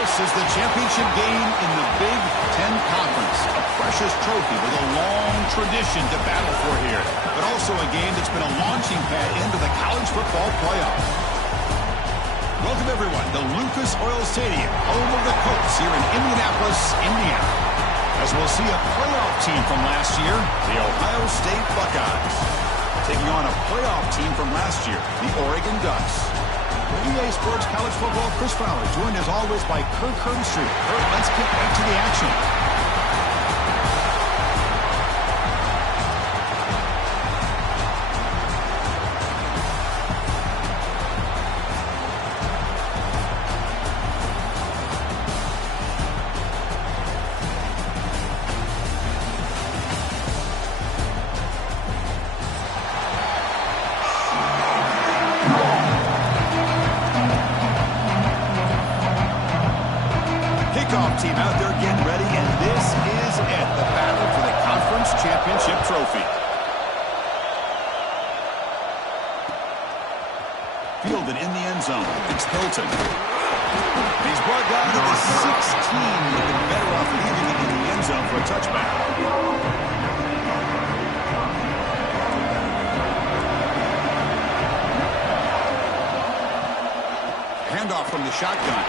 This is the championship game in the Big Ten Conference. A precious trophy with a long tradition to battle for here. But also a game that's been a launching pad into the college football playoff. Welcome, everyone, to Lucas Oil Stadium, home of the Colts here in Indianapolis, Indiana. As we'll see a playoff team from last year, the Ohio State Buckeyes, taking on a playoff team from last year, the Oregon Ducks. EA Sports College Football, Chris Fowler, joined as always by Kirk Herbstreit. Kirk, let's get back to the action. Team out there getting ready, and this is it, the battle for the conference championship trophy. Fielded in the end zone. It's Hilton. He's brought down to the 16. Would have been better off leaving it in the end zone for a touchback. Handoff from the shotgun.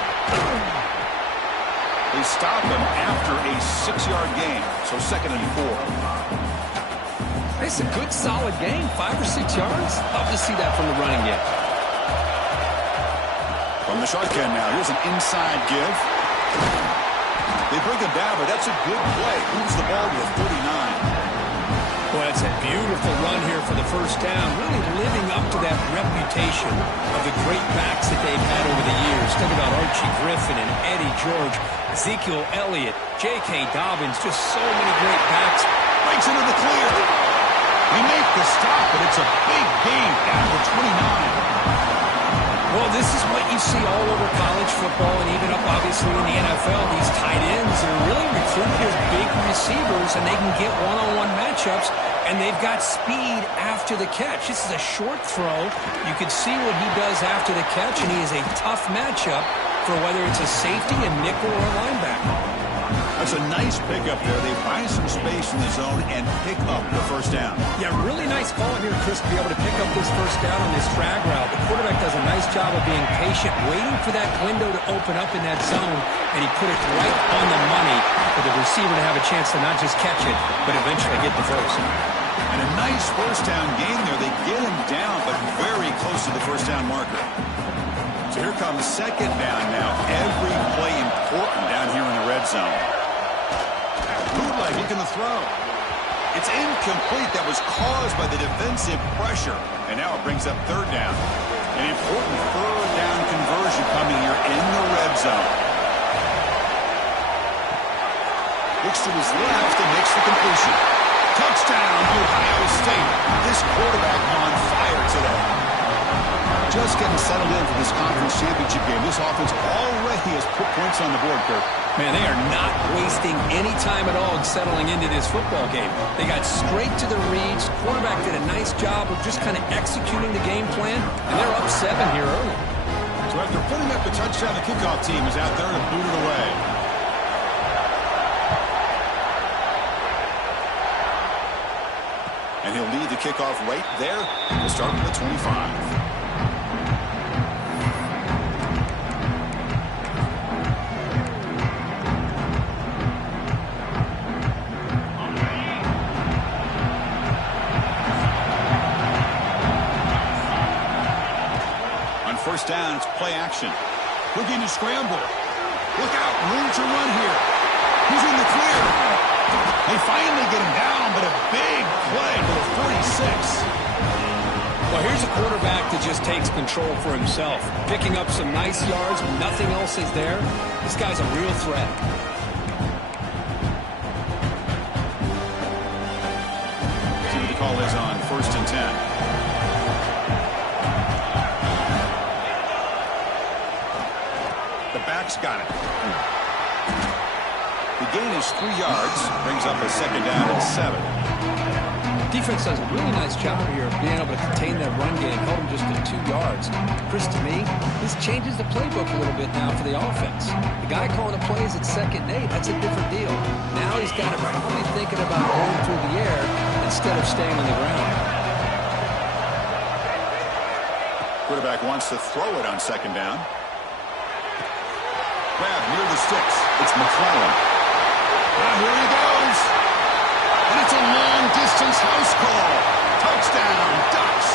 They stop him after a 6-yard gain, so 2nd and 4. It's a good, solid game, 5 or 6 yards. Love to see that from the running game. From the shotgun now, here's an inside give. They bring him down, but that's a good play. Moves the ball to the 39. Well, it's a beautiful run here for the first down, really living up to that reputation of the great backs that they've had over the years. Think about Archie Griffin and Eddie George, Ezekiel Elliott, J.K. Dobbins, just so many great backs. Breaks into the clear. They make the stop, but it's a big gain down to 29. Well, this is what you see all over college football and even up, obviously, in the NFL. These tight ends are really recruited as big receivers, and they can get one-on-one matchups, and they've got speed after the catch. This is a short throw. You can see what he does after the catch, and he is a tough matchup for whether it's a safety, a nickel, or a linebacker. That's a nice pickup there. They find some space in the zone and pick up the first down. Yeah, really nice call here, Chris, to be able to pick up this first down on this drag route. The quarterback does a nice job of being patient, waiting for that window to open up in that zone, and he put it right on the money for the receiver to have a chance to not just catch it, but eventually get the first. And a nice first down gain there. They get him down, but very close to the first down marker. So here comes 2nd down now. Every play important down here in the red zone. Bootleg looking to throw. It's incomplete. That was caused by the defensive pressure. And now it brings up 3rd down. An important 3rd down conversion coming here in the red zone. Looks to his left and makes the completion. Touchdown, Ohio State. This quarterback on fire today. Just getting settled in for this conference championship game. This offense already has put points on the board, Kirk. Man, they are not wasting any time at all in settling into this football game. They got straight to the reads. Quarterback did a nice job of just kind of executing the game plan, and they're up 7 here early. So after putting up a touchdown, the kickoff team is out there to boot it away. And he'll lead the kickoff right there. We'll start with the 25. First down, it's play action. Looking to scramble. Look out, room to run here. He's in the clear. They finally get him down, but a big play to the 46. Well, here's a quarterback that just takes control for himself. Picking up some nice yards, nothing else is there. This guy's a real threat. See what the call is on 1st and 10. Back's got it. The gain is 3 yards. Brings up a 2nd down and 7. Defense does a really nice job here of being able to contain that run game, held them just at 2 yards. Chris, to me, this changes the playbook a little bit now for the offense. The guy calling the plays at 2nd and 8, that's a different deal. Now he's got to probably thinking about going through the air instead of staying on the ground. Quarterback wants to throw it on 2nd down. Grab near the sticks. It's McClellan. Here he goes. And it's a long-distance house call. Touchdown, Ducks.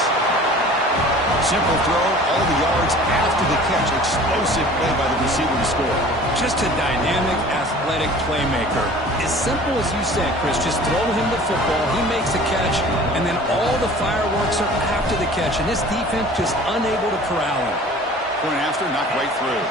Simple throw, all the yards after the catch. Explosive play by the receiver to score. Just a dynamic, athletic playmaker. As simple as you said, Chris, just throw him the football, he makes a catch, and then all the fireworks are after the catch. And this defense just unable to corral him. Point after, knocked right through.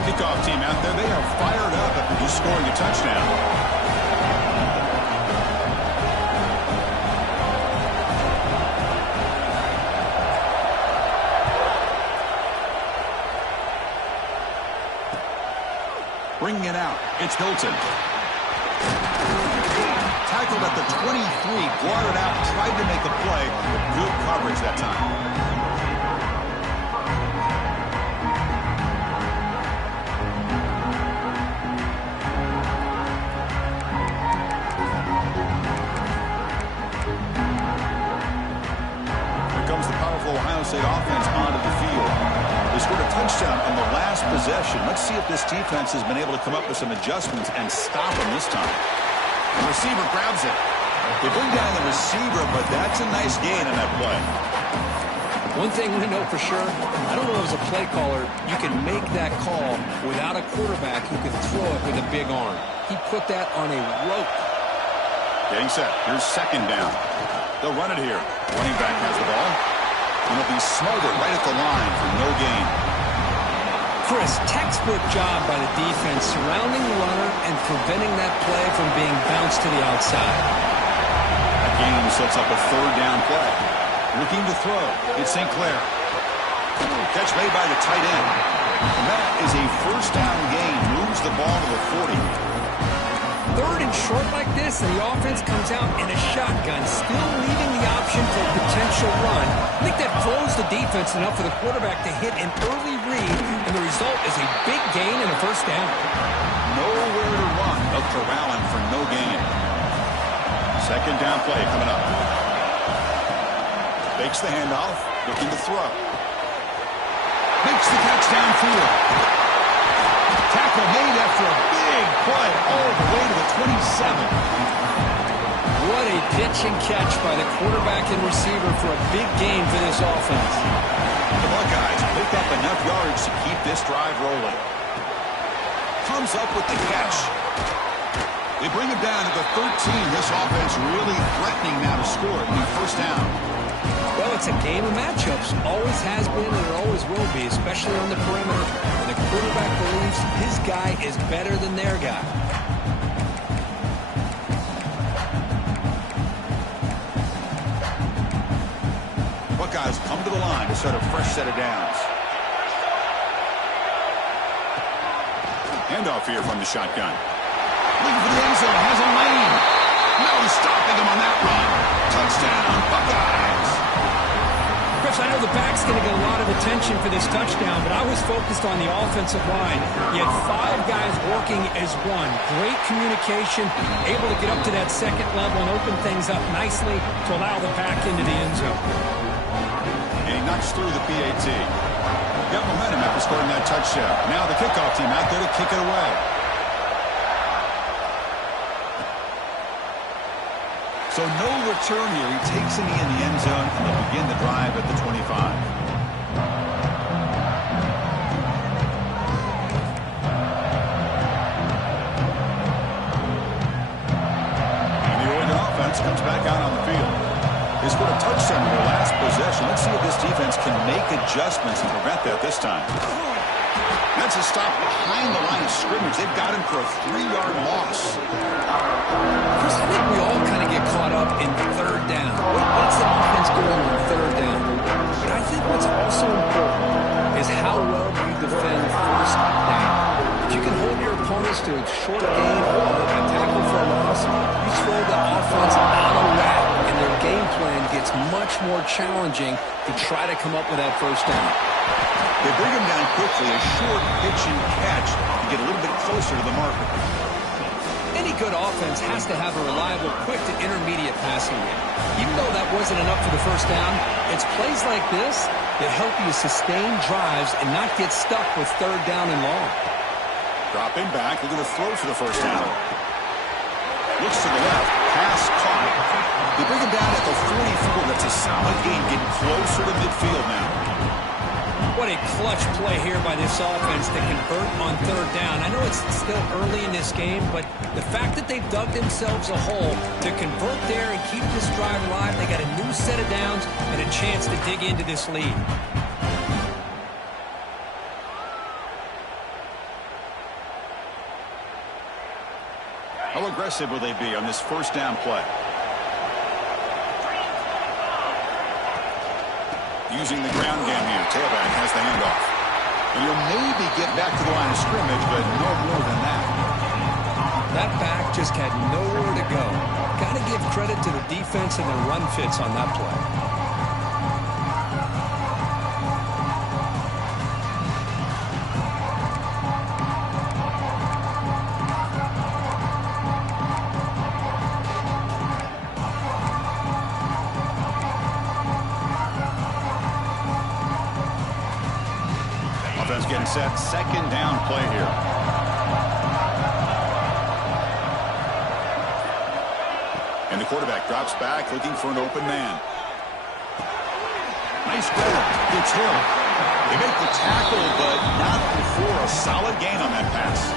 Kickoff team out there, they are fired up after just scoring a touchdown. Bringing it out, it's Hilton. Tackled at the 23, blotted out, tried to make a play, but good coverage that time. Ohio State offense onto the field. They scored a touchdown on the last possession. Let's see if this defense has been able to come up with some adjustments and stop them this time. The receiver grabs it. They bring down the receiver, but that's a nice gain in that play. One thing we know for sure, I don't know as a play caller, you can make that call without a quarterback who can throw it with a big arm. He put that on a rope. Getting set. Here's 2nd down. They'll run it here. Running back has the ball. And he'll be smothered right at the line for no gain. Chris, textbook job by the defense surrounding the runner and preventing that play from being bounced to the outside. That gain sets up a 3rd down play. Looking to throw. It's St. Clair. Catch made by the tight end. And that is a 1st down gain. Moves the ball to the 40. 3rd and short like this, and the offense comes out in a shotgun, still leaving the option for a potential run. I think that throws the defense enough for the quarterback to hit an early read, and the result is a big gain and a 1st down. Nowhere to run. They'll corral him for no gain. 2nd down play coming up. Fakes the handoff, looking to throw. Makes the catch downfield. Tackle made after a big play all the way to the 27. What a pitch and catch by the quarterback and receiver for a big gain for this offense. The Buckeyes pick up enough yards to keep this drive rolling. Comes up with the catch. They bring him down to the 13. This offense really threatening now to score. It'll be 1st down. Well, it's a game of matchups. Always has been and it always will be, especially on the perimeter. And the quarterback believes his guy is better than their guy. Buckeyes come to the line to start a fresh set of downs. Handoff here from the shotgun. Looking for the end zone. Has a lane. No stopping him on that run. Touchdown, Buckeyes. Chris, I know the back's going to get a lot of attention for this touchdown, but I was focused on the offensive line. You had 5 guys working as one. Great communication, able to get up to that 2nd level and open things up nicely to allow the back into the end zone. And he knocks through the PAT. Got momentum after scoring that touchdown. Now the kickoff team out there to kick it away. So no return here. He takes a knee in the end zone, and they'll begin the drive at the 25. And the Oregon offense comes back out on the field. They scored a touchdown in their last possession. Let's see if this defense can make adjustments and prevent that this time. That's a stop behind the line of scrimmage. They've got him for a 3-yard loss. Chris, I think we all kind of get caught up in third down. What's the offense doing on third down? But I think what's also important is how well you defend first down. If you can hold your opponents to a short gain or a tackle for a loss, you throw the offense out of whack, and their game plan gets much more challenging to try to come up with that first down. They bring him down quickly, a short pitch and catch to get a little bit closer to the marker. Any good offense has to have a reliable, quick to intermediate passing game. Even though that wasn't enough for the first down, it's plays like this that help you sustain drives and not get stuck with third down and long. Dropping back, looking to throw for the first down. Looks to the left, pass caught. They bring him down at the 44. That's a solid gain, getting closer to midfield now. What a clutch play here by this offense to convert on third down. I know it's still early in this game, but the fact that they've dug themselves a hole to convert there and keep this drive alive, they got a new set of downs and a chance to dig into this lead. How aggressive will they be on this first down play? Using the ground game here. Tailback has the handoff. And you'll maybe get back to the line of scrimmage, but no more than that. That back just had nowhere to go. Got to give credit to the defense and their run fits on that play. Getting set, second down play here. And the quarterback drops back, looking for an open man. Nice grab. It's him. They make the tackle, but not before a solid gain on that pass.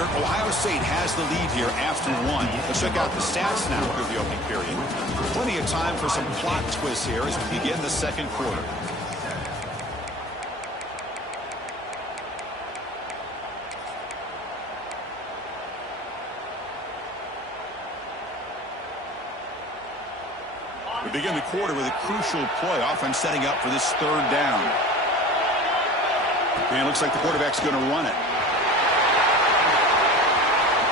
Ohio State has the lead here after one. Let's check out the stats now through the opening period. Plenty of time for some plot twists here as we begin the second quarter. We begin the quarter with a crucial play, offense setting up for this third down. And it looks like the quarterback's going to run it.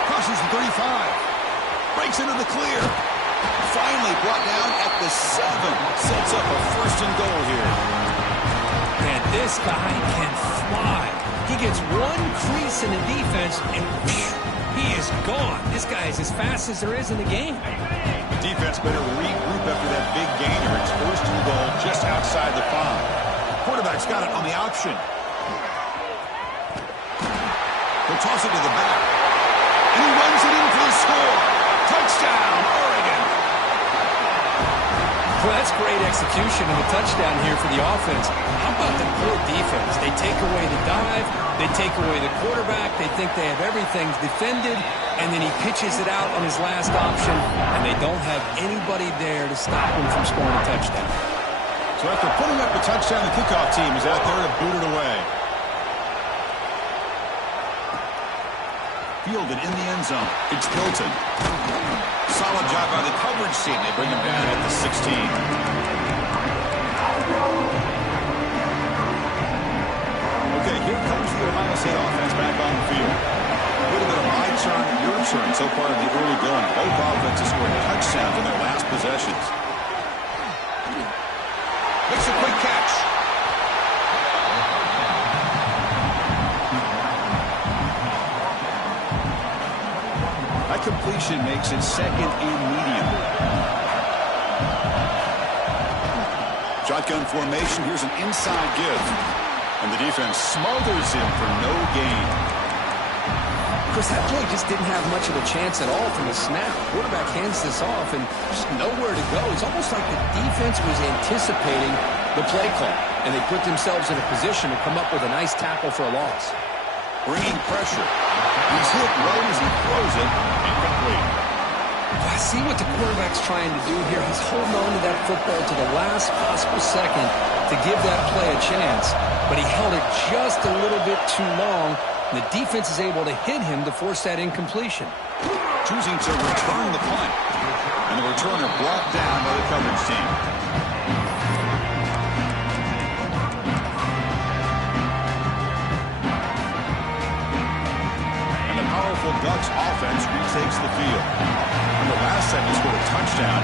Crosses the 35. Breaks into the clear. Finally brought down at the 7. Sets up a first and goal here. Man, this guy can fly. He gets one crease in the defense, and he is gone. This guy is as fast as there is in the game. The defense better regroup after that big gainer. It's first and goal just outside the 5. Quarterback's got it on the option. He'll toss it to the back. And he runs it in for the score. Touchdown, Oregon. Well, that's great execution and a touchdown here for the offense. How about the poor defense? They take away the dive. They take away the quarterback. They think they have everything defended. And then he pitches it out on his last option. And they don't have anybody there to stop him from scoring a touchdown. So after putting up a touchdown, the kickoff team is out there to boot it away. Fielded in the end zone. It's Hilton. Solid job by the coverage team. They bring him down at the 16. Okay, here comes the Ohio State offense back on the field. A little bit of my turn, your turn so far in the early going. Both offenses scoring touchdowns in their last possessions. Makes a quick catch. That completion makes it second and medium. Shotgun formation. Here's an inside give. And the defense smothers him for no gain. Chris, that play just didn't have much of a chance at all from the snap. Quarterback hands this off and just nowhere to go. It's almost like the defense was anticipating the play call, and they put themselves in a position to come up with a nice tackle for a loss. Bringing pressure. He's hit right as he throws it. Incomplete. See what the quarterback's trying to do here. He's holding on to that football to the last possible second to give that play a chance. But he held it just a little bit too long. And the defense is able to hit him to force that incompletion. Choosing to return the punt. And the returner brought down by the coverage team. And the powerful Ducks offense retakes the field. The last second scored a touchdown.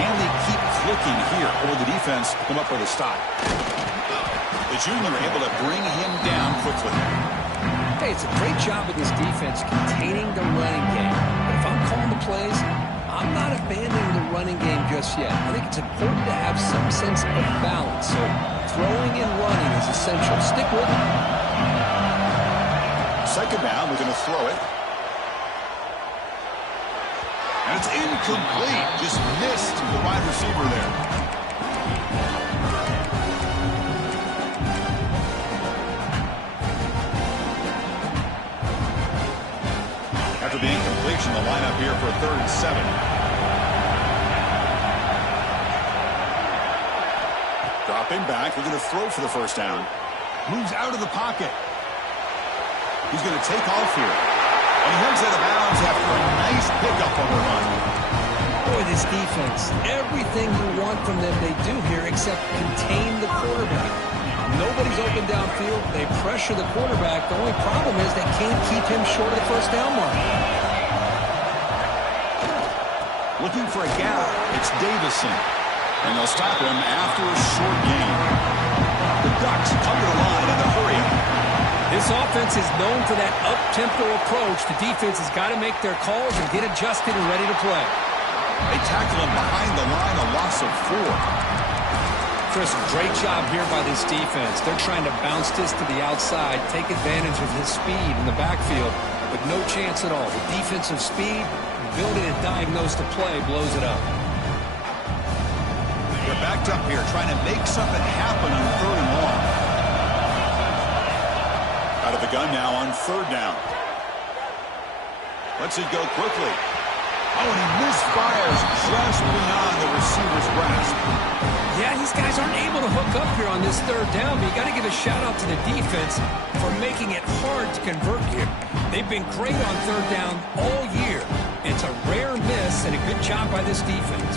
Can they keep clicking here, or the defense come up with a stop? The junior able to bring him down quickly. Hey, it's a great job of this defense containing the running game. But if I'm calling the plays, I'm not abandoning the running game just yet. I think it's important to have some sense of balance. So throwing and running is essential. Stick with it. Second down, we're going to throw it. And it's incomplete. Just missed the wide receiver there. After the incompletion, the lineup here for a 3rd and 7. Dropping back. We're going to throw for the first down. Moves out of the pocket. He's going to take off here. And he heads out of bounds after a nice pickup on the run. Boy, this defense, everything you want from them they do here except contain the quarterback. Nobody's open downfield. They pressure the quarterback. The only problem is they can't keep him short of the first down mark. Looking for a gap. It's Davison. And they'll stop him after a short gain. The Ducks come to the line in a hurry up. This offense is known for that up-tempo approach. The defense has got to make their calls and get adjusted and ready to play. They tackle him behind the line, a loss of 4. Chris, great job here by this defense. They're trying to bounce this to the outside, take advantage of his speed in the backfield, but no chance at all. The defensive speed, ability to diagnose the play, blows it up. They're backed up here, trying to make something happen on 3rd and long. Out of the gun now on 3rd down. Lets it go quickly. Oh, and he misfires just beyond the receiver's grasp. Yeah, these guys aren't able to hook up here on this 3rd down, but you got to give a shout-out to the defense for making it hard to convert here. They've been great on 3rd down all year. It's a rare miss and a good job by this defense.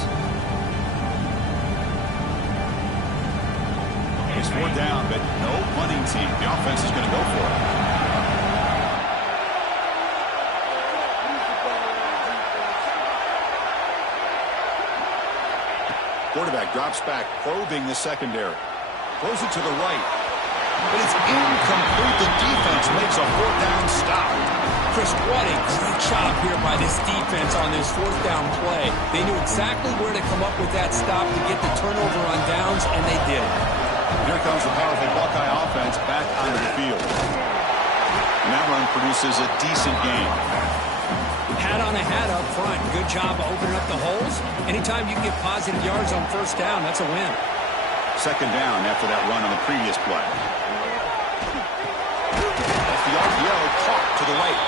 It's 4th down, but no punting team. The offense is going to go for it. Quarterback drops back, probing the secondary. Throws it to the right. But it's incomplete. The defense makes a 4th down stop. Chris, what a great job here by this defense on this 4th down play. They knew exactly where to come up with that stop to get the turnover on downs, and they did it. Here comes the powerful Buckeye offense back onto the field. And that run produces a decent gain. Hat on a hat up front. Good job opening up the holes. Anytime you can get positive yards on 1st down, that's a win. 2nd down after that run on the previous play. That's the RPO caught to the right.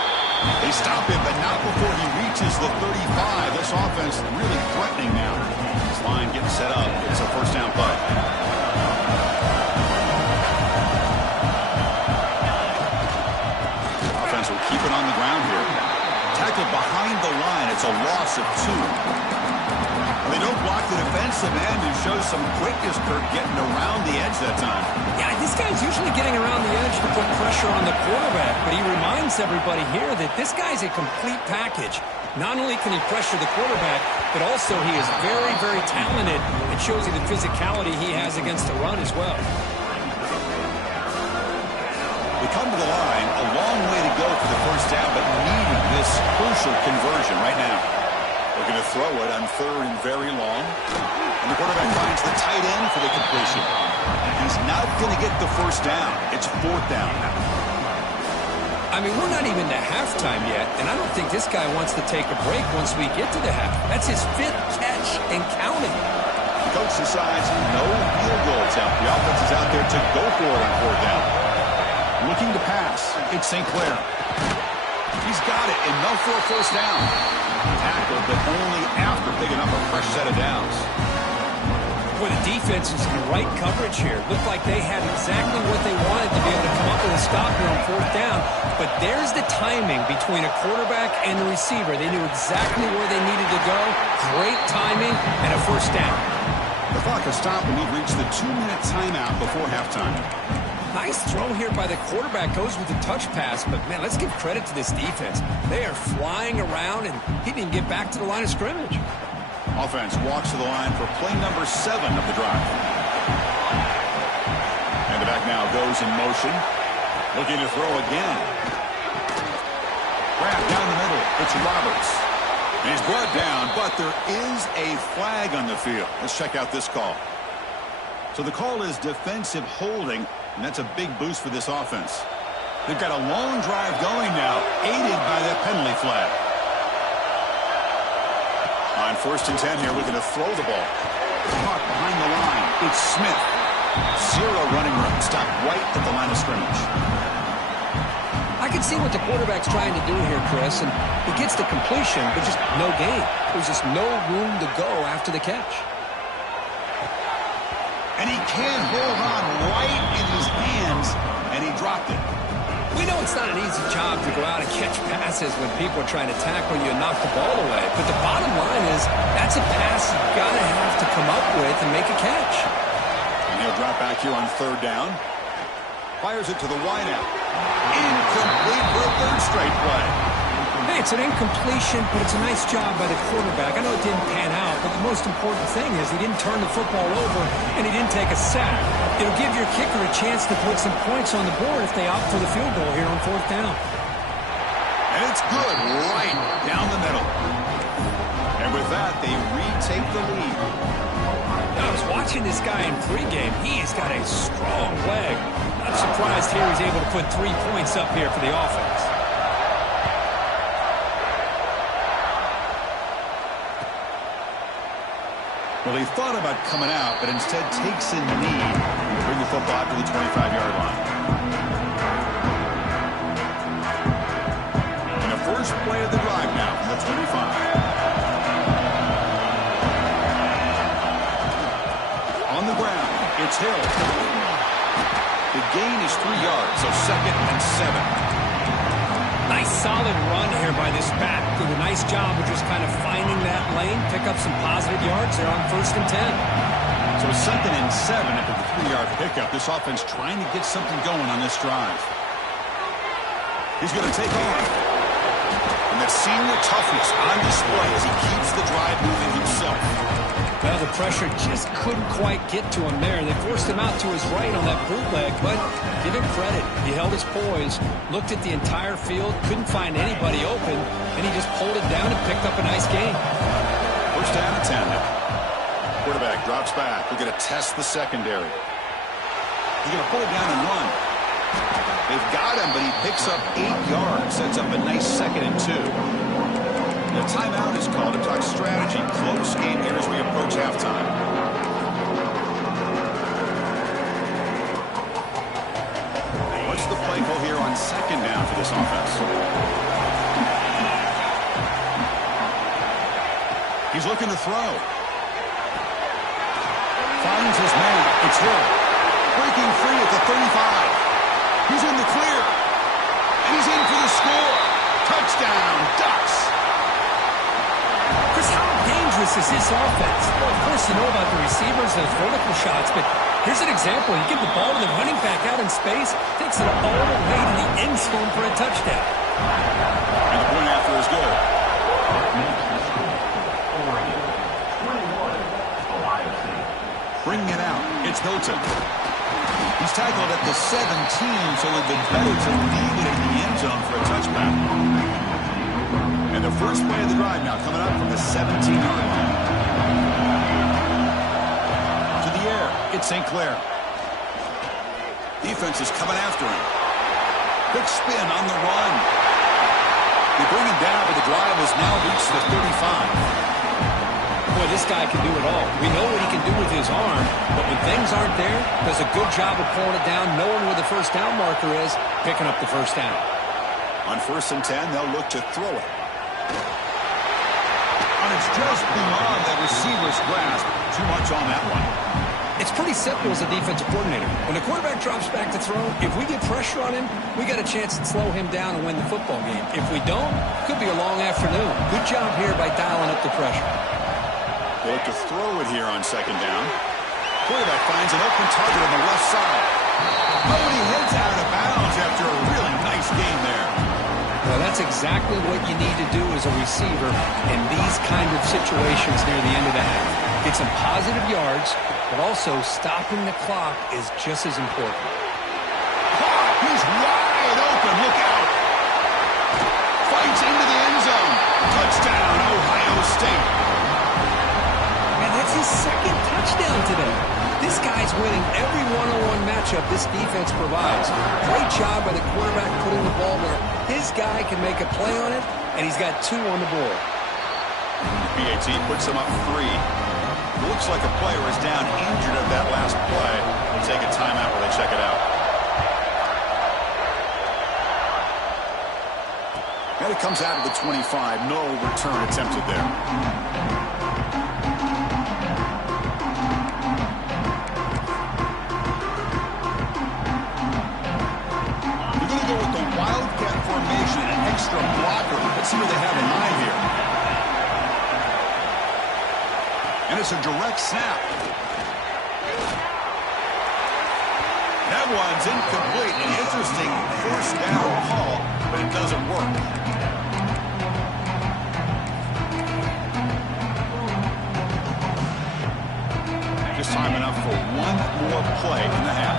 They stop him, but not before he reaches the 35. This offense really threatening now. This line getting set up. It's a 1st down play. Offense will keep it on the ground here. Tackled behind the line. It's a loss of 2. They don't block the defensive end and show some quickness, Kirk, getting around the edge that time. Yeah, this guy's usually getting around the edge to put pressure on the quarterback, but he reminds everybody here that this guy's a complete package. Not only can he pressure the quarterback, but also he is very, very talented. It shows you the physicality he has against the run as well. We come to the line, a long way to go for the 1st down, but needing this crucial conversion right now. They're going to throw it on 3rd and very long. And the quarterback finds the tight end for the completion. He's not going to get the 1st down. It's 4th down now. I mean, we're not even to halftime yet, and I don't think this guy wants to take a break once we get to the half. That's his 5th catch and counting. The coach decides no field goal attempt. The offense is out there to go for it on 4th down. Looking to pass. It's St. Clair. He's got it, enough for a first down. Tackled, but only after picking up a fresh set of downs. Well, the defense is in the right coverage here. Looked like they had exactly what they wanted to be able to come up with a stop here on fourth down. But there's the timing between a quarterback and the receiver. They knew exactly where they needed to go. Great timing and a first down. The clock has stopped, and we've reached the 2-minute timeout before halftime. Nice throw here by the quarterback. Goes with the touch pass. But, man, let's give credit to this defense. They are flying around, and he didn't get back to the line of scrimmage. Offense walks to the line for play number 7 of the drive. And the back now goes in motion. Looking to throw again. Grab down the middle. It's Roberts. And he's brought down, but there is a flag on the field. Let's check out this call. So the call is defensive holding, and that's a big boost for this offense. They've got a long drive going now, aided by that penalty flag. On 1st and 10 here, looking to throw the ball. Caught behind the line. It's Smith. 0 running room. Stopped right at the line of scrimmage. I can see what the quarterback's trying to do here, Chris, and he gets the completion, but just no gain. There's just no room to go after the catch. And he can't hold on right in his hands, and he dropped it. We know it's not an easy job to go out and catch passes when people are trying to tackle you and knock the ball away. But the bottom line is that's a pass you've got to have to come up with and make a catch. And he'll drop back here on 3rd down. Fires it to the wideout. Incomplete for a 3rd straight play. Hey, it's an incompletion, but it's a nice job by the quarterback. I know it didn't pan out, but the most important thing is he didn't turn the football over and he didn't take a sack. It'll give your kicker a chance to put some points on the board if they opt for the field goal here on 4th down. And it's good right down the middle. And with that, they retake the lead. I was watching this guy in pregame. He's got a strong leg. Not surprised here he's able to put 3 points up here for the offense. Well, he thought about coming out, but instead takes a knee to bring the football out to the 25-yard line. And the first play of the drive now from the 25. On the ground, it's Hill. The gain is 3 yards, so 2nd and 7. Nice solid run here by this back. Did a nice job of just kind of finding that lane, pick up some positive yards there on 1st and 10. So 2nd and 7 after the 3-yard pickup. This offense trying to get something going on this drive. He's going to take on. And that senior toughness on display as he keeps the drive moving himself. Well, the pressure just couldn't quite get to him there. They forced him out to his right on that bootleg, but give him credit. He held his poise, looked at the entire field, couldn't find anybody open, and he just pulled it down and picked up a nice gain. 1st down and 10 now. Quarterback drops back. They're going to test the secondary. He's going to pull it down and run. They've got him, but he picks up 8 yards. Sets up a nice 2nd and 2. The timeout is called to talk strategy. Close game here as we approach halftime. What's the play call here on 2nd down for this offense? He's looking to throw. Finds his man. It's Hill. Breaking free at the 35. He's in the clear. And he's in for the score. Touchdown, Ducks. Chris, how dangerous is this offense? Well, of course, you know about the receivers, those vertical shots, but here's an example. You give the ball to the running back out in space, takes it all the way to the end zone for a touchdown. And the point after is good. Bringing it out, it's Hilton. He's tackled at the 17, so they've been better to leave it in the end zone for a touchback. And the first play of the drive now coming up from the 17-yard line. To the air, it's St. Clair. Defense is coming after him. Quick spin on the run. They bring him down, but the drive has now reached the 35. Boy, this guy can do it all. We know what he can do with his arm, but when things aren't there, does a good job of pulling it down, knowing where the first down marker is, picking up the first down. On 1st and 10, they'll look to throw it. And it's just beyond that receiver's grasp. Too much on that one. It's pretty simple as a defensive coordinator. When the quarterback drops back to throw, if we get pressure on him, we got a chance to slow him down and win the football game. If we don't, could be a long afternoon. Good job here by dialing up the pressure. They look to throw it here on 2nd down. Quarterback finds an open target on the left side. Oh, and he heads out of bounds after a really nice game there. Well, that's exactly what you need to do as a receiver in these kind of situations near the end of the half. Get some positive yards, but also stopping the clock is just as important. He's wide open. Look out. Fights into the end zone. Touchdown, Ohio State. And that's his 2nd touchdown today. This guy's winning every one-on-one matchup this defense provides. Great job by the quarterback putting the ball where his guy can make a play on it, and he's got 2 on the board. PAT puts him up 3. Looks like a player is down injured at that last play. They'll take a timeout while they check it out. And it comes out of the 25. No return attempted there. Extra blocker. Let's see what they have in mind here. And it's a direct snap. That one's incomplete. An interesting 1st down call, but it doesn't work. Just time enough for one more play in the half.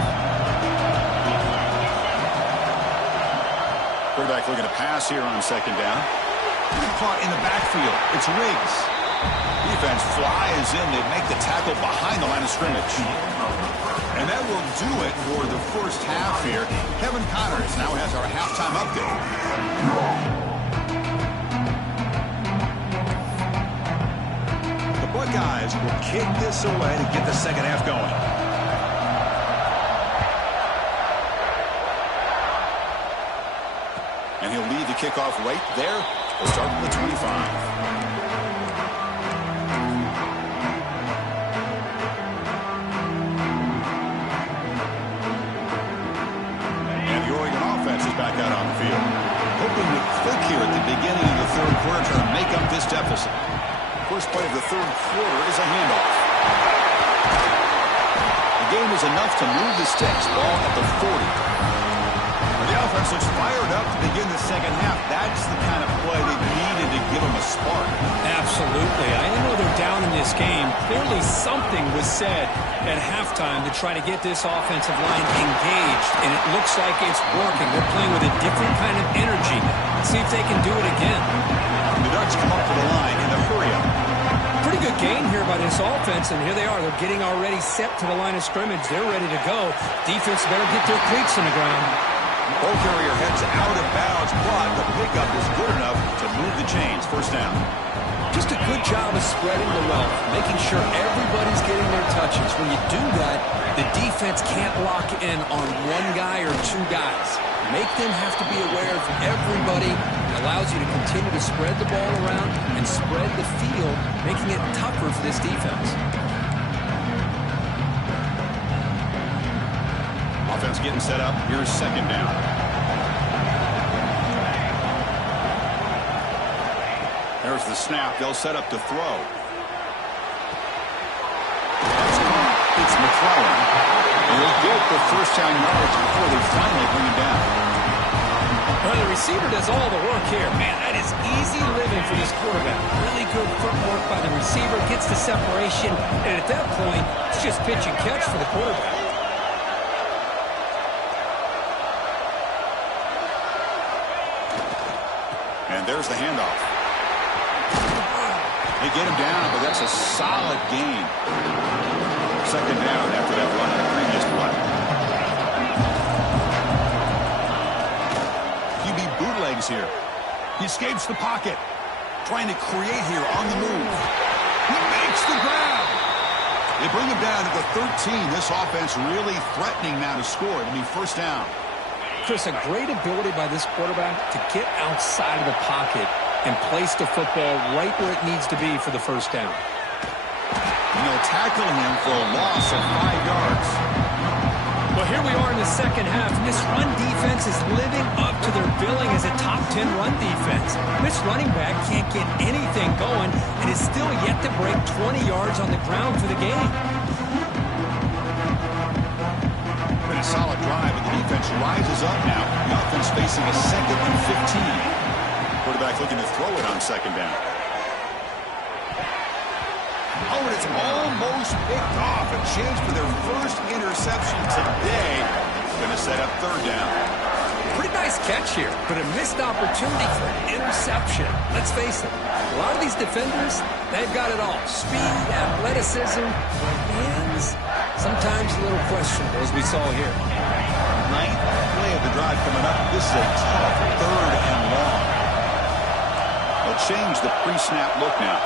Quarterback looking to pass here on 2nd down. Caught in the backfield. It's Riggs. Defense flies in. They make the tackle behind the line of scrimmage. And that will do it for the 1st half here. Kevin Connors now has our halftime update. The Buckeyes will kick this away to get the 2nd half going. And he'll lead the kickoff right there. We'll start from the 25. And the Oregon offense is back out on the field. Hoping to click here at the beginning of the 3rd quarter to make up this deficit. First play of the 3rd quarter is a handoff. The game is enough to move the sticks. Ball at the 40. The offense looks fired up to begin the 2nd half. That's the kind of play they needed to give them a spark. Absolutely. I know they're down in this game. Clearly something was said at halftime to try to get this offensive line engaged, and it looks like it's working. They're playing with a different kind of energy. Let's see if they can do it again. The Ducks come up to the line in the hurry-up. Pretty good game here by this offense, and here they are. They're getting already set to the line of scrimmage. They're ready to go. Defense better get their cleats in the ground. Ball carrier heads out of bounds, but the pickup is good enough to move the chains. 1st down. Just a good job of spreading the wealth, making sure everybody's getting their touches. When you do that, the defense can't lock in on one guy or 2 guys. Make them have to be aware of everybody. It allows you to continue to spread the ball around and spread the field, making it tougher for this defense. Offense getting set up. Here's 2nd down. There's the snap. They'll set up to throw. That's caught. It's McClellan. And he'll get the 1st down yards before they finally bring him down. Well, the receiver does all the work here. Man, that is easy living for this quarterback. Really good footwork by the receiver. Gets the separation. And at that point, it's just pitch and catch for the quarterback. And there's the handoff. They get him down, but that's a solid gain. 2nd down after that run on the previous play. QB bootlegs here. He escapes the pocket. Trying to create here on the move. He makes the grab. They bring him down at the 13. This offense really threatening now to score. It'll be 1st down. Chris, a great ability by this quarterback to get outside of the pocket and place the football right where it needs to be for the first down. And they'll tackle him for a loss of 5 yards. Well, here we are in the second half. This run defense is living up to their billing as a top 10 run defense. This running back can't get anything going and is still yet to break 20 yards on the ground for the game. Been a solid drive, but the defense rises up now. The offense facing a 2nd and 15. Quarterback looking to throw it on 2nd down. Oh, and it's almost picked off. A chance for their first interception today. Going to set up 3rd down. Pretty nice catch here, but a missed opportunity for an interception. Let's face it, a lot of these defenders, they've got it all. Speed, athleticism, hands, sometimes a little questionable, as we saw here. 9th play of the drive coming up. This is a tough 3rd and long. They'll change the pre-snap look now.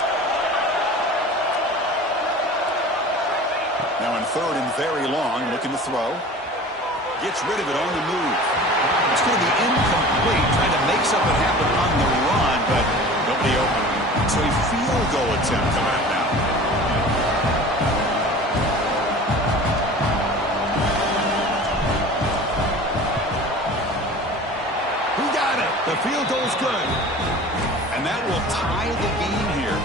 Now in 3rd and very long, looking to throw. Gets rid of it on the move. It's going to be incomplete, trying to make something happen on the run, but nobody open. So a field goal attempt coming up now. Who got it? The field goal's good. And that will tie the game here.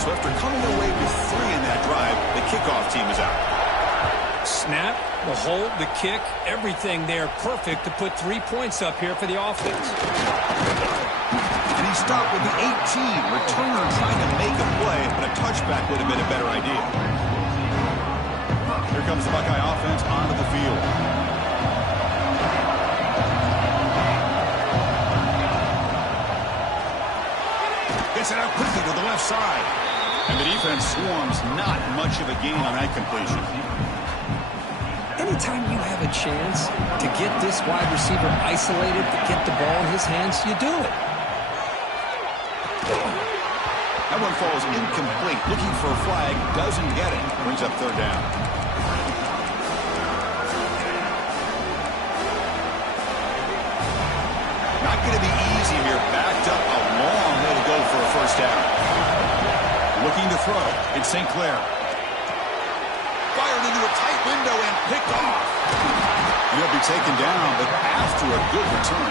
So after coming away with 3 in that drive, the kickoff team is out. Snap, the hold, the kick, everything there perfect to put 3 points up here for the offense. And he stopped with the 18. Returner trying to make a play, but a touchback would have been a better idea. Here comes the Buckeye offense onto the field. Gets it out quickly to the left side. And the defense swarms not much of a gain on that completion. Anytime you have a chance to get this wide receiver isolated, to get the ball in his hands, you do it. That one falls incomplete. Looking for a flag, doesn't get it. Brings up 3rd down. Not going to be easy here. Backed up a long way to go for a 1st down. Looking to throw. It's St. Clair. Fired into a tight window and picked off. He'll be taken down, but after a good return.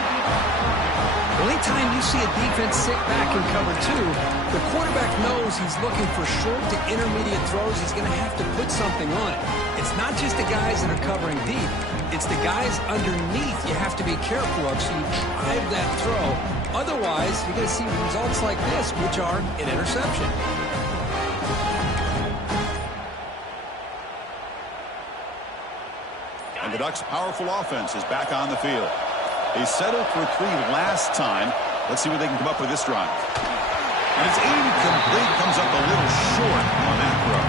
Well, anytime you see a defense sit back and cover 2, the quarterback knows he's looking for short to intermediate throws. He's going to have to put something on it. It's not just the guys that are covering deep. It's the guys underneath you have to be careful of, so you drive that throw. Otherwise, you're going to see results like this, which are an interception. And the Ducks' powerful offense is back on the field. They settled for 3 last time. Let's see what they can come up with this drive. And it's incomplete. Comes up a little short on that throw.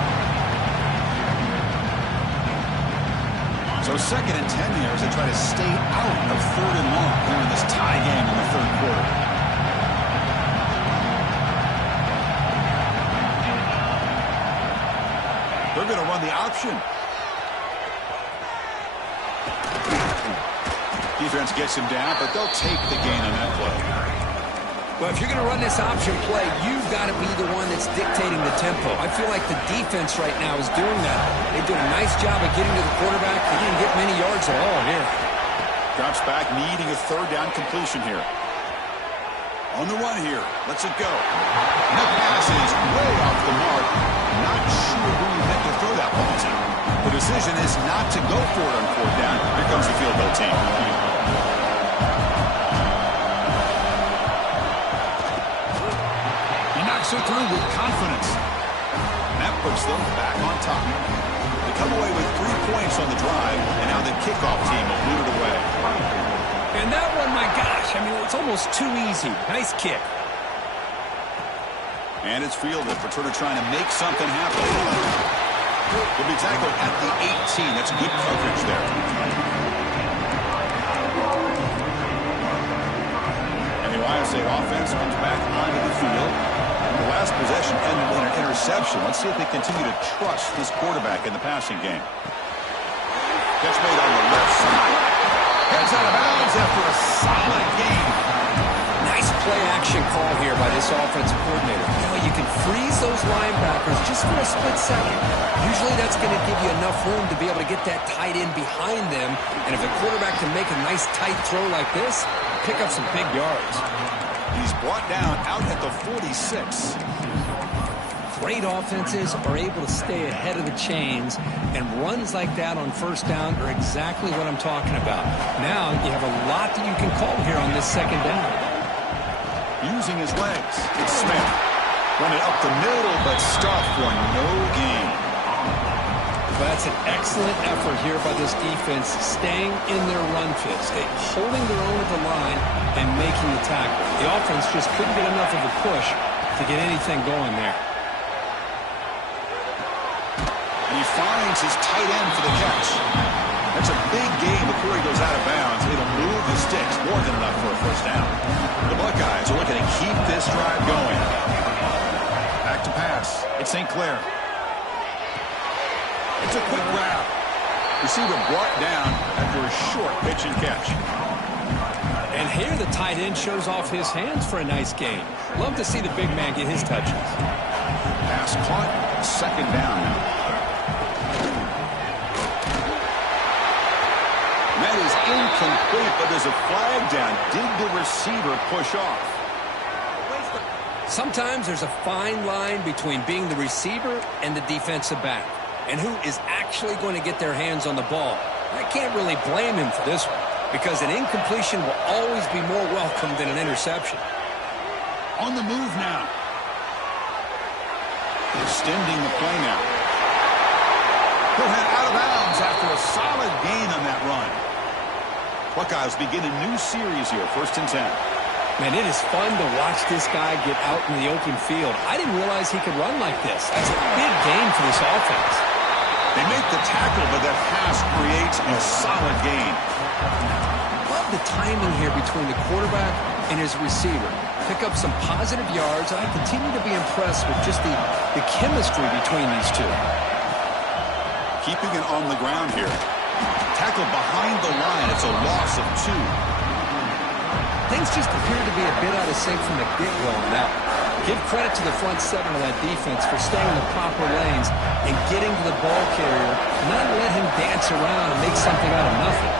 So 2nd and 10 here as they try to stay out of 3rd and long here in this tie game in the 3rd quarter. They're going to run the option. Defense gets him down, but they'll take the gain on that play. Well, if you're going to run this option play, you've got to be the one that's dictating the tempo. I feel like the defense right now is doing that. They did a nice job of getting to the quarterback. They didn't get many yards at all here. Drops back, needing a 3rd down completion here. On the run here. Lets it go. And that pass is way off the mark. Not sure who he meant to throw that ball to. The decision is not to go for it on 4th down. Here comes the field goal team. He knocks it through with confidence. And that puts them back on top. They come away with 3 points on the drive, and now the kickoff team will lead it away. And that one, my gosh, I mean, it's almost too easy. Nice kick. And it's fielded. Returner trying to make something happen. Will be tackled at the 18. That's good coverage there. And the Ohio State offense comes back onto the field. The last possession ended in an interception. Let's see if they continue to trust this quarterback in the passing game. Catch made on the left side. Heads out of bounds. bounds after a solid gain. Nice play-action call here by this offensive coordinator. You know, you can freeze those linebackers just for a split second. Usually that's going to give you enough room to be able to get that tight end behind them. And if the quarterback can make a nice tight throw like this, pick up some big yards. He's brought down out at the 46. Great offenses are able to stay ahead of the chains, and runs like that on first down are exactly what I'm talking about. Now you have a lot that you can call here on this second down. Using his legs, it's Smith. Running up the middle, but stuffed for no gain. But that's an excellent effort here by this defense, staying in their run fit, holding their own at the line and making the tackle. The offense just couldn't get enough of a push to get anything going there. And he finds his tight end for the catch. That's a big gain before he goes out of bounds. It'll move the sticks, more than enough for a first down. The Buckeyes are looking to keep this drive going. Back to pass. It's St. Clair. It's a quick route. Receiver brought down after a short pitch and catch. And here the tight end shows off his hands for a nice gain. Love to see the big man get his touches. Pass caught. Second down now. That is incomplete, but there's a flag down. Did the receiver push off? Sometimes there's a fine line between being the receiver and the defensive back, and who is actually going to get their hands on the ball. I can't really blame him for this one, because an incompletion will always be more welcome than an interception. On the move now. Extending the play now. He'll head out of bounds after a solid gain on that run. Buckeyes begin a new series here, 1st and 10. Man, it is fun to watch this guy get out in the open field. I didn't realize he could run like this. That's a big gain for this offense. They make the tackle, but that pass creates a solid gain. Love the timing here between the quarterback and his receiver. Pick up some positive yards, and I continue to be impressed with just the chemistry between these two. Keeping it on the ground here. Tackle behind the line. It's a loss of 2. Things just appear to be a bit out of sync from the get-go on that. Give credit to the front seven of that defense for staying in the proper lanes and getting to the ball carrier, not let him dance around and make something out of nothing.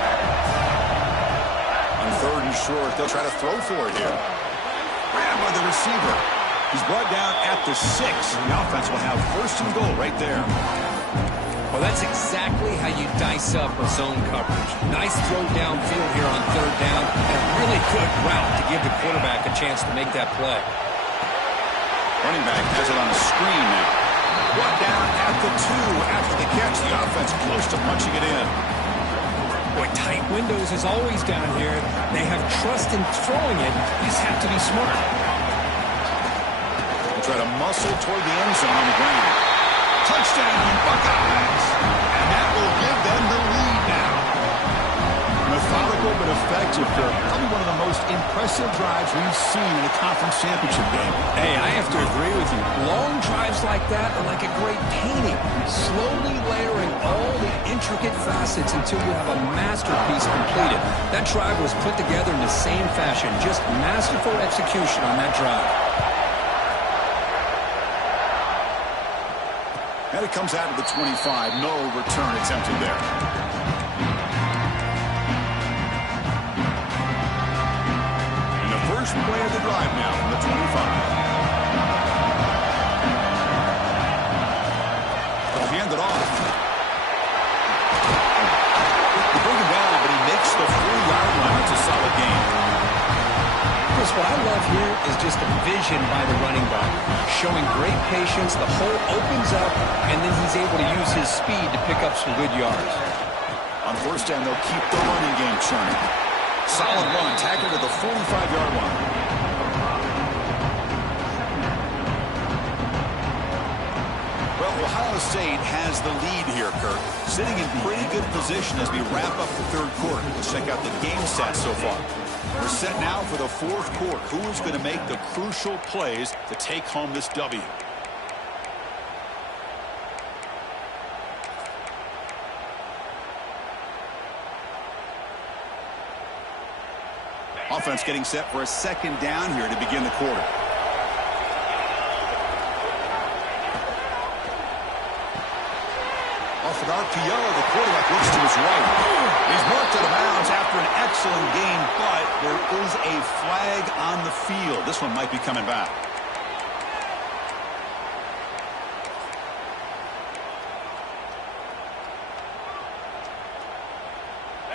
On 3rd and short, they'll try to throw for it here. Grabbed by the receiver. He's brought down at the 6. The offense will have 1st and goal right there. Well, that's exactly how you dice up a zone coverage. Nice throw downfield here on 3rd down, and a really good route to give the quarterback a chance to make that play. Running back has it on the screen now. Brought down at the 2 after the catch. The offense close to punching it in. Boy, tight windows is always down here. They have trust in throwing it. You just have to be smart. They'll try to muscle toward the end zone on the ground. Touchdown, Buckeyes! And that will give them the lead now. Methodical but effective, Kirk. Probably one of the most impressive drives we've seen in a conference championship game. Hey, I have to agree with you. Long drives like that are like a great painting. Slowly layering all the intricate facets until you have a masterpiece completed. That drive was put together in the same fashion. Just masterful execution on that drive. And it comes out of the 25. No return attempted there. And the first play of the drive now from the 25. He ended off. They bring him down, but he makes the 4-yard line. It's a solid gain. What I love here is just the vision by the running back, showing great patience. The hole opens up, and then he's able to use his speed to pick up some good yards. On 1st down, they'll keep the running game churning. Solid run, tackled at the 45-yard line. Well, Ohio State has the lead here, Kirk. Sitting in pretty good position as we wrap up the 3rd quarter. Let's check out the game stats so far. We're set now for the 4th quarter. Who is going to make the crucial plays to take home this W? Offense getting set for a second down here to begin the quarter. Off an RPO, the quarterback looks to his right. He's marked out of bounds after an excellent game, but there is a flag on the field. This one might be coming back.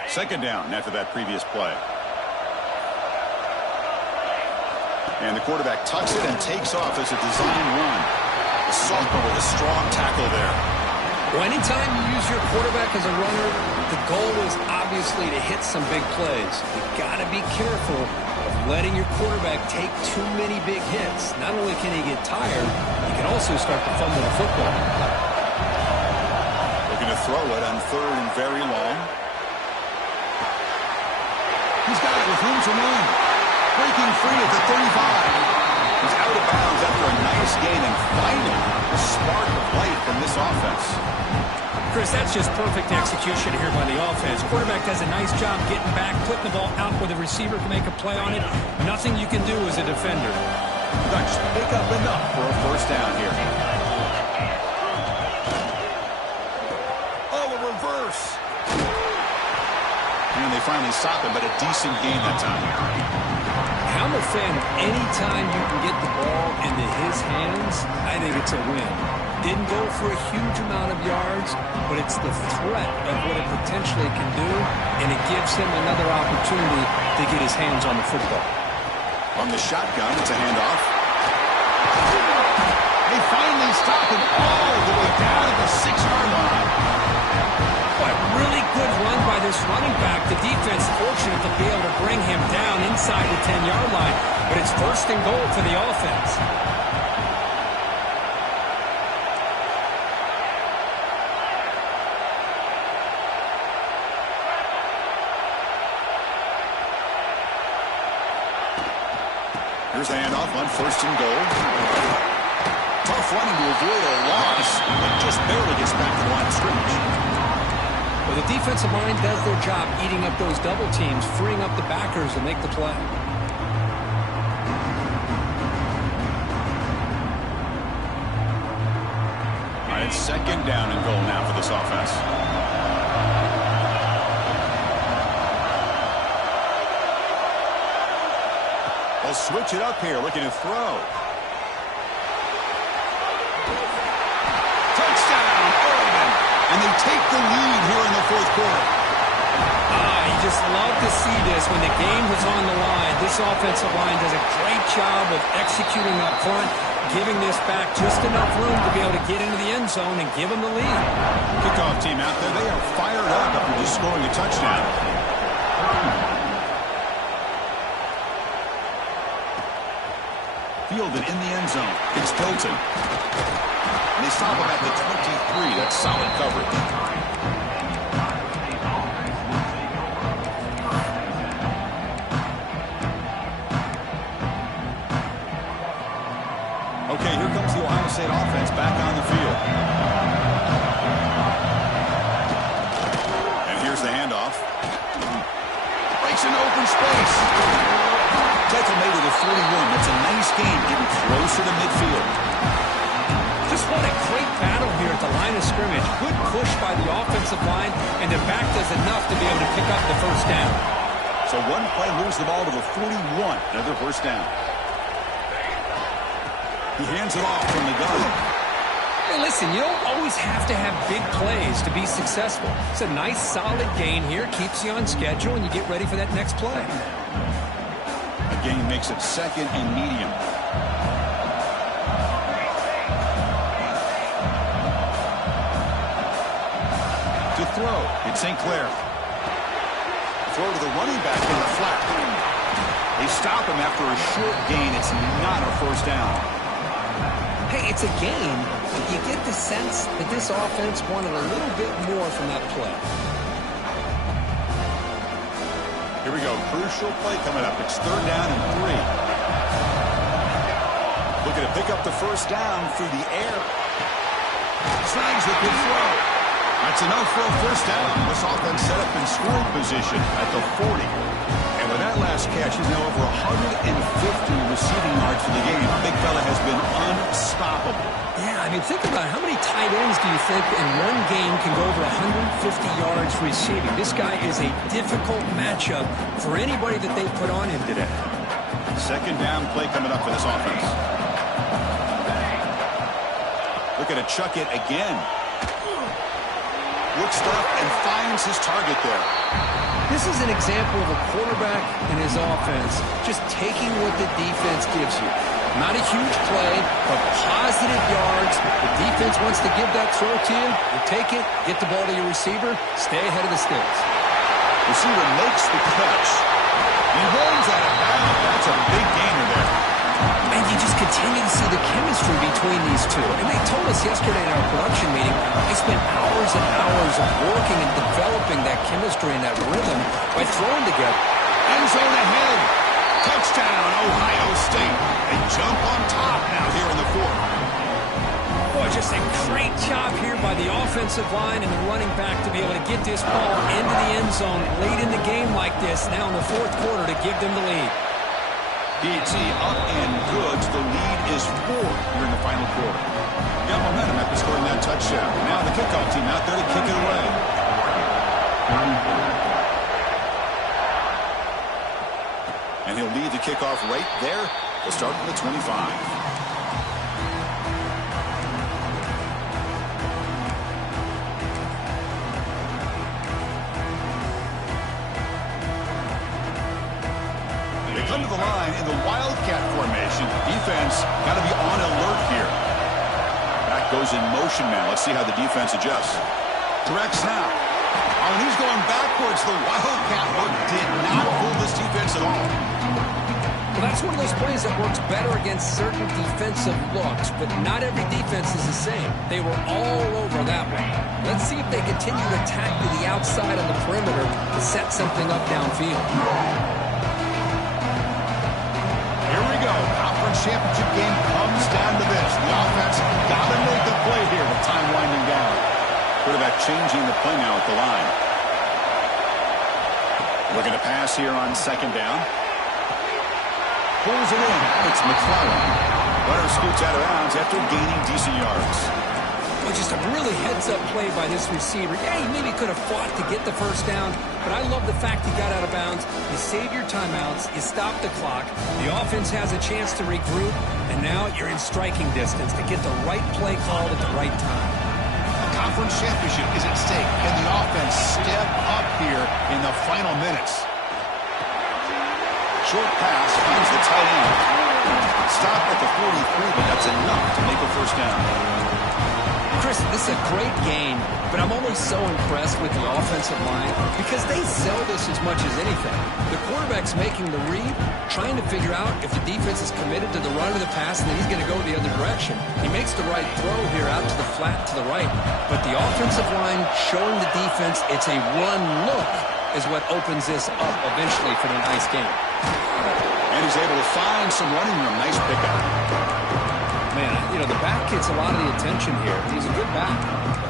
Second down after that previous play. And the quarterback tucks it and takes off as a design run. The sophomore with a strong tackle there. Well, anytime you use your quarterback as a runner, the goal is obviously to hit some big plays. You've got to be careful of letting your quarterback take too many big hits. Not only can he get tired, he can also start to fumble the football. Looking to throw it on third and very long. He's got it with room to run. Breaking free at the 35. He's out of bounds after a nice gain, and finally a spark of light from this offense. Chris, that's just perfect execution here by the offense. Quarterback does a nice job getting back, putting the ball out where the receiver can make a play on it. Nothing you can do as a defender. Dutch pick up enough for a first down here. Oh, a reverse. And they finally stop him, but a decent gain that time. I'm a fan of any time you can get the ball into his hands, I think it's a win. Didn't go for a huge amount of yards, but it's the threat of what it potentially can do, and it gives him another opportunity to get his hands on the football. On the shotgun, it's a handoff. They finally stop him all the way down at the 6-yard line. What a really good run by this running back. The defense fortunate to be able to bring him down inside the 10-yard line, but it's first and goal for the offense. Here's the handoff on first and goal. Tough running to avoid a loss, but just barely gets back to the line of scrimmage. Well, the defensive line does their job eating up those double teams, freeing up the backers to make the play. All right, second down and goal now for this offense. They'll switch it up here, looking to throw. Touchdown, Oregon! And they take the lead here in the fourth quarter. You just love to see this when the game was on the line. This offensive line does a great job of executing up front, giving this back just enough room to be able to get into the end zone and give them the lead. Kickoff team out there, they are fired up after just scoring a touchdown. Fielded in the end zone. It's Hilton. And they stop him at the 23. That's solid coverage. Okay, here comes the Ohio State offense back on the field. And here's the handoff. Breaks into open space. Tackle made to the 41. That's a nice gain, getting closer to midfield. Just what a great battle here at the line of scrimmage. Good push by the offensive line, and the back does enough to be able to pick up the first down. So one play moves the ball to the 41. Another first down. He hands it off from the gun. Hey, listen, you don't always have to have big plays to be successful. It's a nice, solid gain here. Keeps you on schedule, and you get ready for that next play. A gain makes it second and medium. To throw, it's St. Clair. Throw to the running back in the flat. They stop him after a short gain. It's not a first down. Hey, it's a game, but you get the sense that this offense wanted a little bit more from that play. Here we go. Crucial play coming up. It's third down and 3. Looking to pick up the first down through the air. Snags the good throw. That's enough for a first down. This offense set up in scoring position at the 40. And with that last catch. He's now over 150 receiving yards for the game. Big fella has been unstoppable. Yeah, I mean, think about it. How many tight ends do you think in one game can go over 150 yards receiving? This guy is a difficult matchup for anybody that they put on him today. Second down play coming up for this offense. Looking to chuck it again. Looks up and finds his target there. This is an example of a quarterback and his offense just taking what the defense gives you. Not a huge play, but positive yards. The defense wants to give that throw to you. You take it, get the ball to your receiver, stay ahead of the sticks. Receiver makes the catch. He rolls out of bounds. That's a big gainer there. And you just continue to see the chemistry between these two. And they told us yesterday in our production meeting, they spent hours and hours of working and developing that chemistry and that rhythm by throwing together. End zone ahead. Touchdown, Ohio State. They jump on top now here in the fourth. Boy, just a great job here by the offensive line and the running back to be able to get this ball into the end zone late in the game like this, now in the fourth quarter, to give them the lead. DT up and good. The lead is 4 here in the final quarter. Got momentum after scoring that touchdown. Now the kickoff team out there to kick it away. And he'll lead the kickoff right there. We'll start from the 25. Come to the line in the Wildcat formation. Defense got to be on alert here. Back goes in motion now. Let's see how the defense adjusts. Direct snap. Oh, and he's going backwards. The Wildcat look did not fool this defense at all. Well, that's one of those plays that works better against certain defensive looks, but not every defense is the same. They were all over that one. Let's see if they continue to attack to the outside on the perimeter to set something up downfield. Conference championship game comes down to this. The offense got to make the play here with time winding down. Quarterback changing the play now at the line. Looking to pass here on second down. Pulls it in. It's McClellan. Runner scoots out of bounds after gaining decent yards. Well, just a really heads-up play by this receiver. Yeah, he maybe could have fought to get the first down, but I love the fact he got out of bounds. You save your timeouts, you stop the clock, the offense has a chance to regroup, and now you're in striking distance to get the right play called at the right time. A conference championship is at stake. Can the offense step up here in the final minutes? Short pass finds the tight end. Stop at the 43, but that's enough to make a first down. Chris, this is a great game, but I'm always so impressed with the offensive line because they sell this as much as anything. The quarterback's making the read, trying to figure out if the defense is committed to the run or the pass, and then he's going to go the other direction. He makes the right throw here out to the flat to the right, but the offensive line showing the defense it's a run look is what opens this up eventually for the nice game. And he's able to find some running room. Nice pickup. Man, you know, the back gets a lot of the attention here. He's a good back.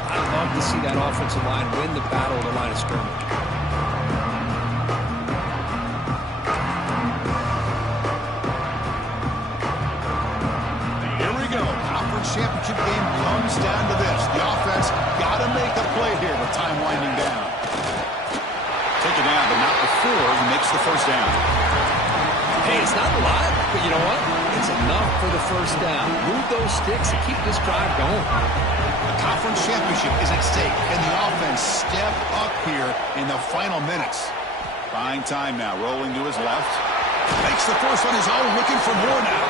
I love to see that offensive line win the battle of the line of scrimmage. Here we go. Conference championship game comes down to this. The offense got to make a play here with time winding down. Take it down, but not before he makes the first down. Hey, it's not a lot, but you know what? It's enough for the first down. Move those sticks and keep this drive going. The conference championship is at stake. Can the offense step up here in the final minutes? Buying time now, rolling to his left. Makes the first on his own, looking for more now.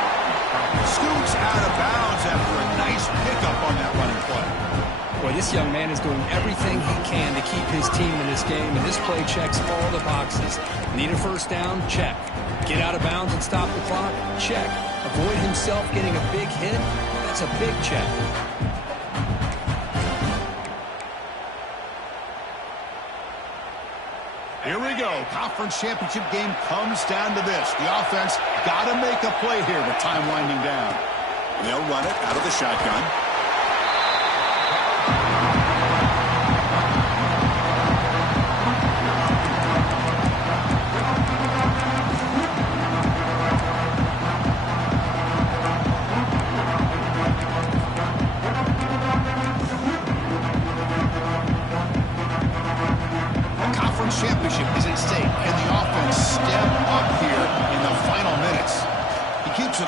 Scoots out of bounds after a nice pickup on that running play. Boy, this young man is doing everything he can to keep his team in this game, and this play checks all the boxes. Need a first down? Check. Get out of bounds and stop the clock? Check. Avoid himself getting a big hit? That's a big check. Here we go. Conference championship game comes down to this. The offense got to make a play here with time winding down. They'll run it out of the shotgun.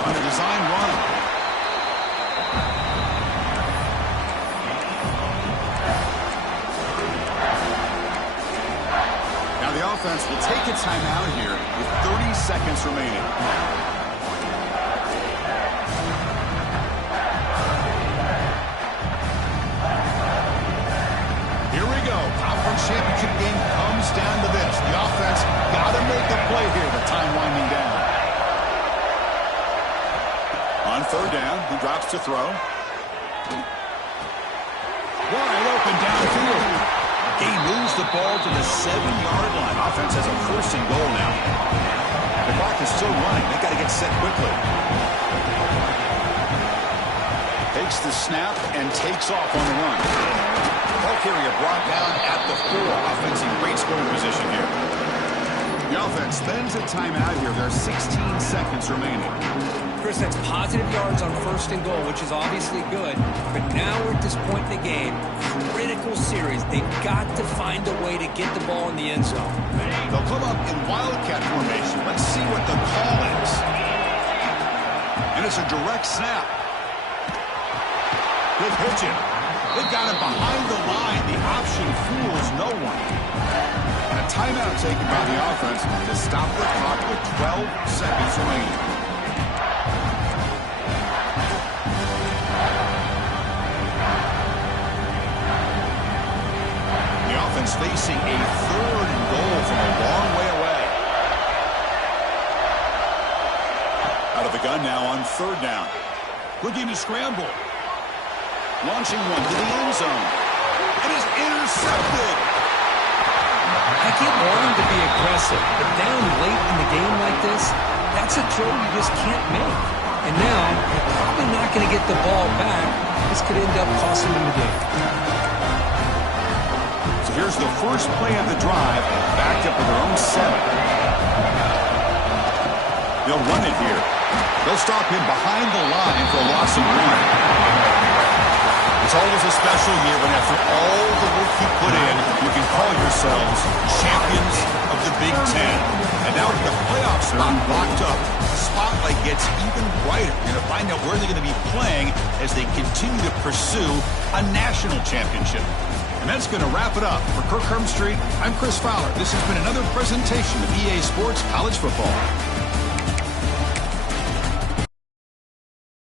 on a design run. Now the offense will take a timeout here with 30 seconds remaining. Here we go. Conference championship game comes down to this. The offense got to make a play here. The time winding down. On third down, he drops to throw. Wide open downfield. He moves the ball to the 7-yard line. Offense has a first and goal now. The clock is still running. They got to get set quickly. Takes the snap and takes off on the run. Ball carrier brought down at the 4. Offense in great scoring position here. The offense spends a timeout here. There are 16 seconds remaining. Chris, that's positive yards on first and goal, which is obviously good. But now we're at this point in the game. Critical series. They've got to find a way to get the ball in the end zone. They'll come up in wildcat formation. Let's see what the call is. And it's a direct snap. Good pitching. They've got him behind the line. The option fools no one. And a timeout taken by the offense to stop the clock with 12 seconds remaining. The offense facing a third and goal from a long way away. Out of the gun now on third down. Looking to scramble. Launching one to the end zone. It is intercepted. I get wanting to be aggressive, but down late in the game like this, that's a throw you just can't make. And now, they're probably not going to get the ball back. This could end up costing them the game. So here's the first play of the drive, backed up with their own 7. They'll run it here. They'll stop him behind the line for a loss of 1. It's always a special year when after all the work you put in, you can call yourselves champions of the Big Ten. And now with the playoff spot locked up, the spotlight gets even brighter. You're going to find out where they're going to be playing as they continue to pursue a national championship. And that's going to wrap it up. For Kirk Herbstreit, I'm Chris Fowler. This has been another presentation of EA Sports College Football.